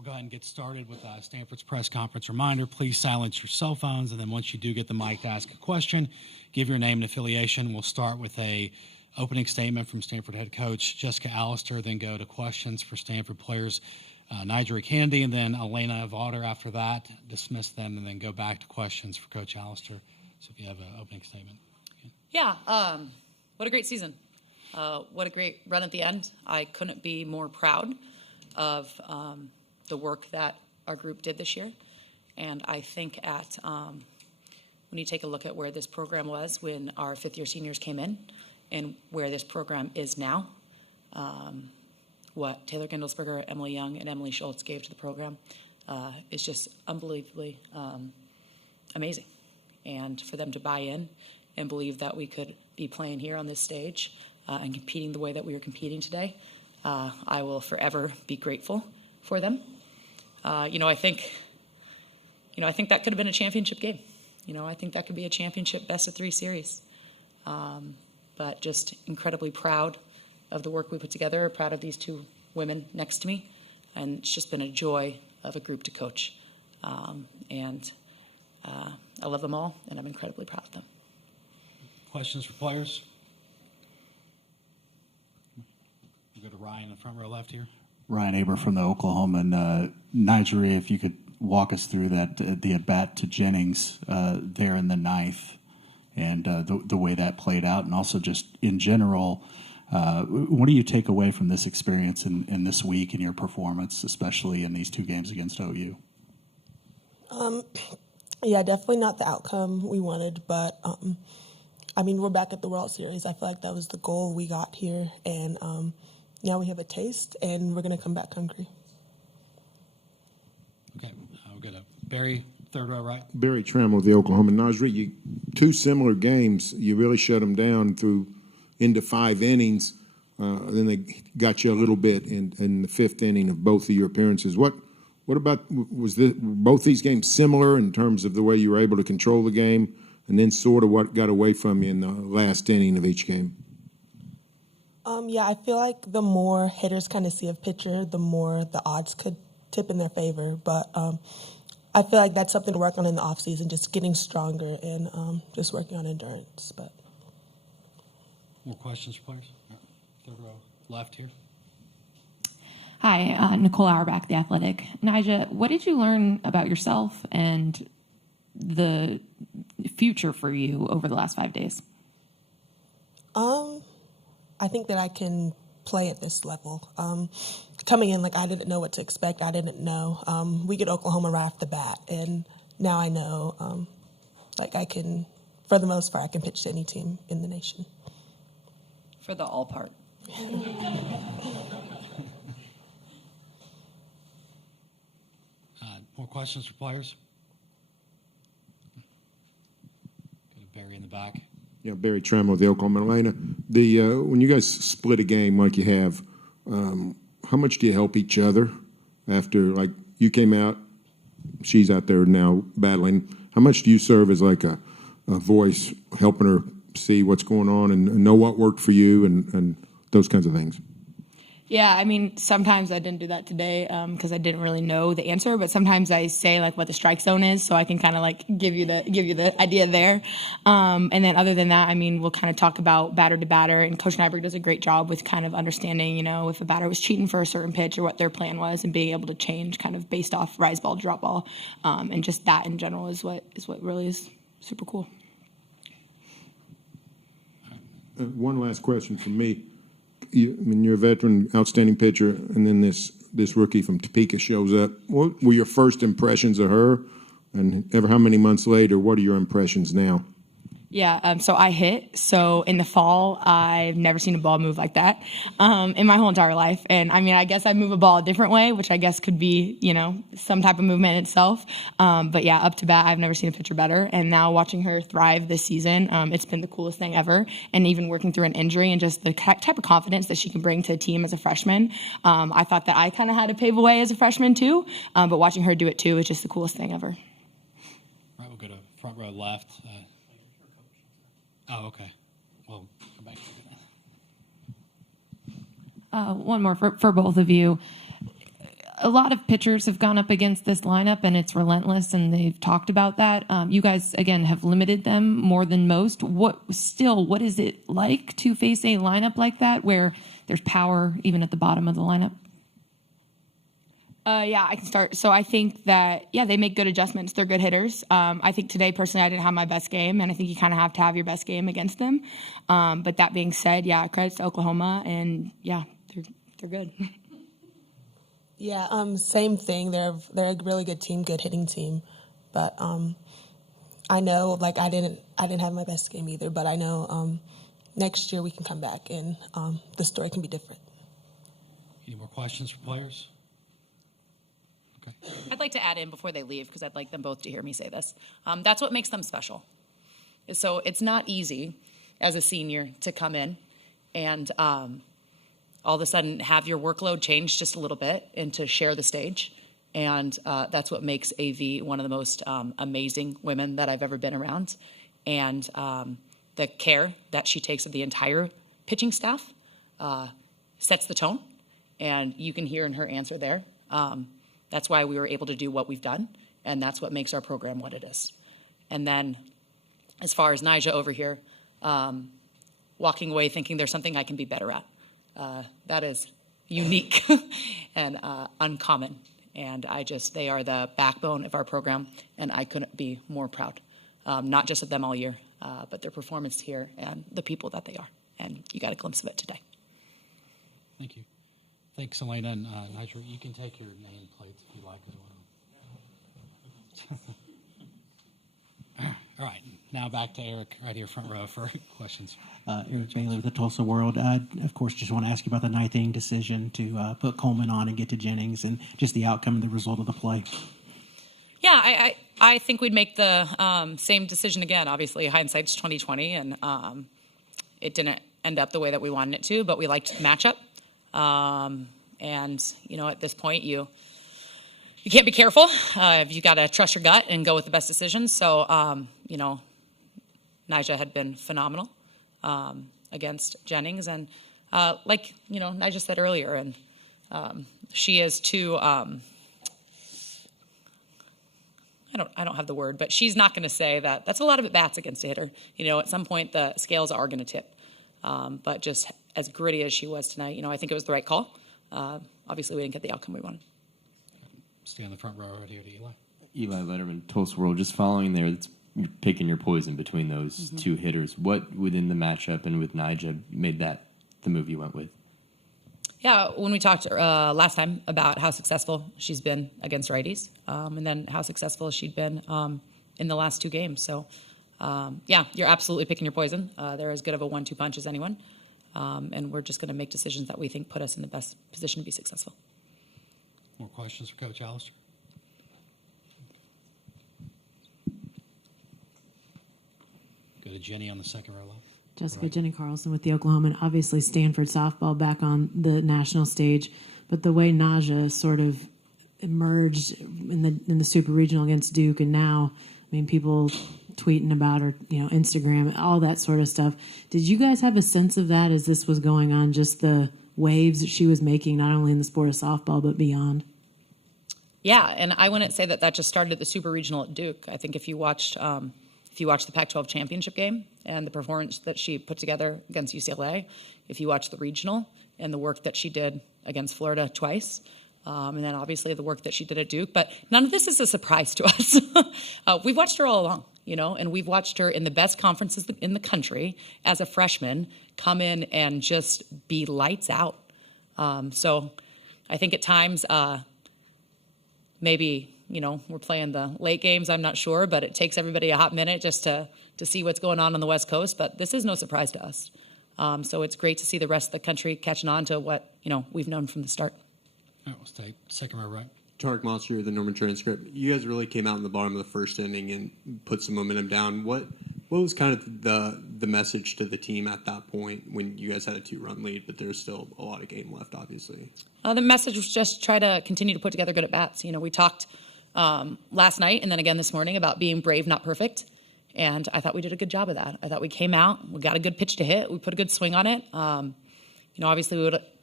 We'll go ahead and get started with Stanford's press conference reminder. Please silence your cell phones, and then once you do get the mic to ask a question, give your name and affiliation. We'll start with a opening statement from Stanford head coach Jessica Allister, then go to questions for Stanford players NiJaree Canady, and then Alana Vawter after that, dismiss them, and then go back to questions for Coach Allister. So if you have an opening statement. Okay. Yeah, what a great season. What a great run at the end. I couldn't be more proud of the work that our group did this year. And I think when you take a look at where this program was when our fifth-year seniors came in and where this program is now, what Taylor Gendelsberger, Emily Young, and Emily Schultz gave to the program is just unbelievably amazing. And for them to buy in and believe that we could be playing here on this stage and competing the way that we were competing today, I will forever be grateful for them. I think that could have been a championship game. I think that could be a championship best-of-3 series. But just incredibly proud of the work we put together, proud of these two women next to me, and it's just been a joy of a group to coach. And I love them all, and I'm incredibly proud of them. Questions for players? We'll go to Ryan in the front row left here. Ryan Aber from the Oklahoma. And NiJaree, if you could walk us through that, the at-bat to Jennings there in the ninth, and the way that played out, and also just in general, what do you take away from this experience in this week and your performance, especially in these two games against OU? Yeah, definitely not the outcome we wanted, but we're back at the World Series. I feel like that was the goal we got here, and now we have a taste, and we're going to come back hungry. Okay, we'll go to Barry, third row right. Barry Trammell of the Oklahoma. NiJaree, two similar games. You really shut them down into 5 innings. Then they got you a little bit in the 5th inning of both of your appearances. What about, both these games similar in terms of the way you were able to control the game, and then sort of what got away from you in the last inning of each game? Yeah, I feel like the more hitters kind of see a pitcher, the more the odds could tip in their favor. But I feel like that's something to work on in the offseason, just getting stronger and just working on endurance. But more questions for players? Third row left here. Hi, Nicole Auerbach, The Athletic. Nija, what did you learn about yourself and the future for you over the last 5 days? I think that I can play at this level. Coming in, I didn't know what to expect. I didn't know. We get Oklahoma right off the bat, and now I know, I can, for the most part, I can pitch to any team in the nation. For the all part. More questions for players? Go to Barry in the back. Yeah, Barry Trammell of the Oklahoma. Elena, when you guys split a game like you have, how much do you help each other after, you came out, she's out there now battling. How much do you serve as a voice, helping her see what's going on and know what worked for you and those kinds of things? Yeah, sometimes I didn't do that today because I didn't really know the answer. But sometimes I say what the strike zone is, so I can kind of give you the idea there. And then other than that, we'll kind of talk about batter to batter. And Coach Nyberg does a great job with kind of understanding, if a batter was cheating for a certain pitch or what their plan was, and being able to change kind of based off rise ball, drop ball, and just that in general is what really is super cool. One last question from me. You're a veteran, outstanding pitcher, and then this rookie from Topeka shows up. What were your first impressions of her? And how many months later, what are your impressions now? Yeah, so I hit. So in the fall, I've never seen a ball move like that in my whole entire life. And I guess I move a ball a different way, which I guess could be, some type of movement in itself. But yeah, up to bat, I've never seen a pitcher better. And now watching her thrive this season, it's been the coolest thing ever. And even working through an injury and just the type of confidence that she can bring to a team as a freshman. I thought that I kind of had to pave a way as a freshman too. But watching her do it too is just the coolest thing ever. All right, we'll go to front row left. Oh, okay. Well, come back. One more for both of you. a lot of pitchers have gone up against this lineup, and it's relentless, and they've talked about that. You guys, again, have limited them more than most. What is it like to face a lineup like that where there's power even at the bottom of the lineup? Yeah, I can start. So I think that, they make good adjustments. They're good hitters. I think today, personally, I didn't have my best game, and I think you kind of have to have your best game against them. But that being said, credits to Oklahoma, and they're good. Yeah, same thing. They're a really good team, good hitting team. But I know, I didn't have my best game either. But I know next year we can come back and the story can be different. Any more questions for players? Okay. I'd like to add in before they leave, because I'd like them both to hear me say this. That's what makes them special. So it's not easy as a senior to come in and all of a sudden have your workload change just a little bit and to share the stage. And that's what makes AV one of the most amazing women that I've ever been around. And the care that she takes of the entire pitching staff sets the tone. And you can hear in her answer there. That's why we were able to do what we've done, and that's what makes our program what it is. And then as far as NiJaree over here, walking away thinking there's something I can be better at. That is unique and uncommon. And they are the backbone of our program, and I couldn't be more proud, not just of them all year, but their performance here and the people that they are. And you got a glimpse of it today. Thank you. Thanks, Elena. And NiJaree, you can take your name plates if you like as well. All right, now back to Eric right here front row for questions. Eric Bailey with the Tulsa World. Of course, just want to ask you about the ninth inning decision to put Coleman on and get to Jennings, and just the outcome and the result of the play. Yeah, I think we'd make the same decision again. Obviously, hindsight's 20/20, and it didn't end up the way that we wanted it to, but we liked the matchup. And at this point, you can't be careful. You got to trust your gut and go with the best decision. So, NiJaree had been phenomenal against Jennings, and NiJaree said earlier, and she is too. I don't have the word, but she's not going to say that. That's a lot of at bats against a hitter. At some point the scales are going to tip. But just as gritty as she was tonight, I think it was the right call. Obviously, we didn't get the outcome we wanted. Stay on the front row right here to Eli. Eli Letterman, Tulsa World. Just following there, you're picking your poison between those two hitters. What within the matchup and with NiJaree made that the move you went with? Yeah, when we talked last time about how successful she's been against righties, and then how successful she'd been in the last two games. So, you're absolutely picking your poison. They're as good of a 1-2 punch as anyone. And we're just going to make decisions that we think put us in the best position to be successful. More questions for Coach Allister? Go to Jenny on the second row left. Jessica Jenny Carlson with the Oklahoman. Obviously, Stanford softball back on the national stage, but the way NiJaree sort of emerged in the super regional against Duke, and now, people tweeting about her, Instagram, all that sort of stuff. Did you guys have a sense of that as this was going on? Just the waves that she was making, not only in the sport of softball but beyond. Yeah, and I wouldn't say that just started at the super regional at Duke. I think if you watched the Pac-12 championship game and the performance that she put together against UCLA, if you watch the regional and the work that she did against Florida twice, and then obviously the work that she did at Duke, but none of this is a surprise to us. We've watched her all along, and we've watched her in the best conferences in the country as a freshman come in and just be lights out. So I think at times maybe, we're playing the late games, I'm not sure, but it takes everybody a hot minute just to see what's going on the West Coast. But this is no surprise to us. So it's great to see the rest of the country catching on to what, we've known from the start. All right, we'll stay second row right. Tarek Monster, the Norman Transcript. You guys really came out in the bottom of the first inning and put some momentum down. What was kind of the message to the team at that point when you guys had a 2-run lead, but there's still a lot of game left, obviously? The message was just try to continue to put together good at-bats. We talked last night and then again this morning about being brave, not perfect. And I thought we did a good job of that. I thought we came out, we got a good pitch to hit, we put a good swing on it. Obviously we would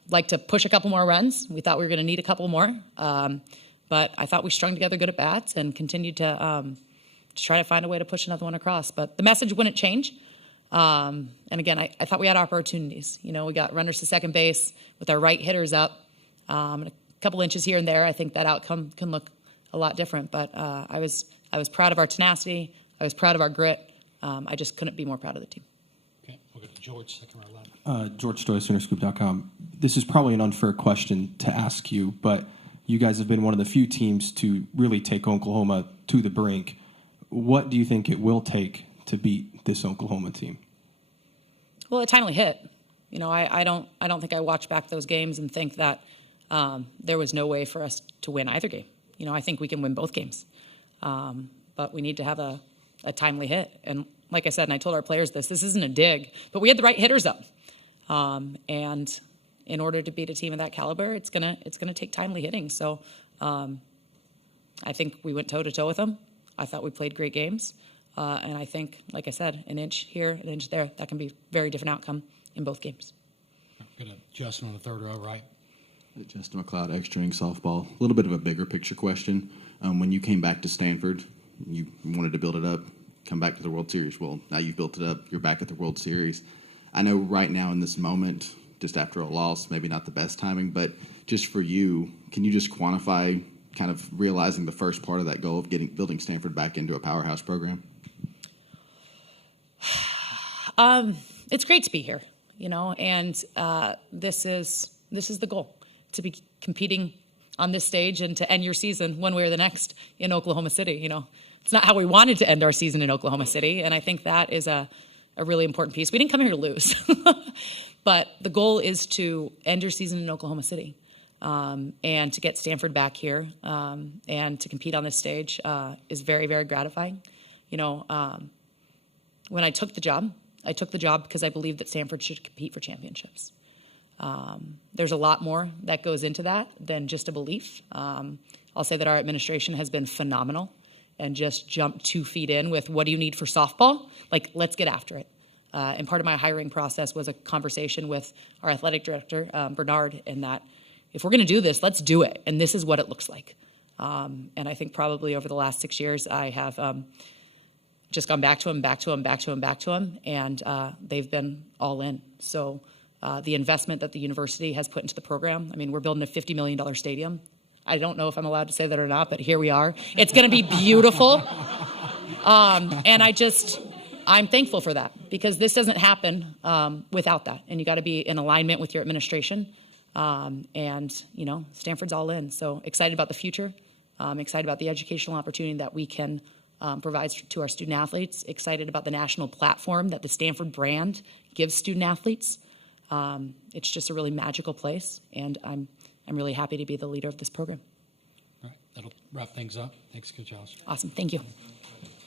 like to push a couple more runs. We thought we were going to need a couple more. But I thought we strung together good at bats and continued to try to find a way to push another one across. But the message wouldn't change. And again, I thought we had opportunities. You know, we got runners to second base with our right hitters up. A couple inches here and there, I think that outcome can look a lot different. But I was proud of our tenacity. I was proud of our grit. I just couldn't be more proud of the team. Okay, we'll go to George, second row left. George Stoy, CenterScoop.com. This is probably an unfair question to ask you, but you guys have been one of the few teams to really take Oklahoma to the brink. What do you think it will take to beat this Oklahoma team? Well, a timely hit. You know, I don't think I watched back those games and think that there was no way for us to win either game. You know, I think we can win both games. But we need to have a timely hit. And like I said, and I told our players this isn't a dig, but we had the right hitters up. And in order to beat a team of that caliber, it's gonna take timely hitting. So I think we went toe-to-toe with them. I thought we played great games. And I think, like I said, an inch here, an inch there, that can be a very different outcome in both games. Go to Justin on the third row, right? Justin McLeod, extra inning softball. A little bit of a bigger picture question. When you came back to Stanford, you wanted to build it up, come back to the World Series. Well, now you've built it up. You're back at the World Series. I know right now in this moment, just after a loss, maybe not the best timing, but just for you, can you just quantify kind of realizing the first part of that goal of building Stanford back into a powerhouse program? It's great to be here, you know, and this is the goal, to be competing on this stage and to end your season one way or the next in Oklahoma City. You know, it's not how we wanted to end our season in Oklahoma City, and I think that is a really important piece. We didn't come here to lose, but the goal is to end your season in Oklahoma City and to get Stanford back here and to compete on this stage is very, very gratifying. You know, when I took the job because I believed that Stanford should compete for championships. There's a lot more that goes into that than just a belief. I'll say that our administration has been phenomenal and just jumped 2 feet in with what do you need for softball? Like, let's get after it. And part of my hiring process was a conversation with our athletic director, Bernard, in that if we're going to do this, let's do it. And this is what it looks like. And I think probably over the last 6 years, I have just gone back to him, and they've been all in. So the investment that the university has put into the program, I mean, we're building a $50 million stadium. I don't know if I'm allowed to say that or not, but here we are. It's going to be beautiful. And I'm thankful for that, because this doesn't happen without that. And you got to be in alignment with your administration. And, you know, Stanford's all in. So excited about the future. Excited about the educational opportunity that we can provide to our student athletes. Excited about the national platform that the Stanford brand gives student athletes. It's just a really magical place, and I'm really happy to be the leader of this program. All right, that'll wrap things up. Thanks, Coach Allister. Awesome. Thank you.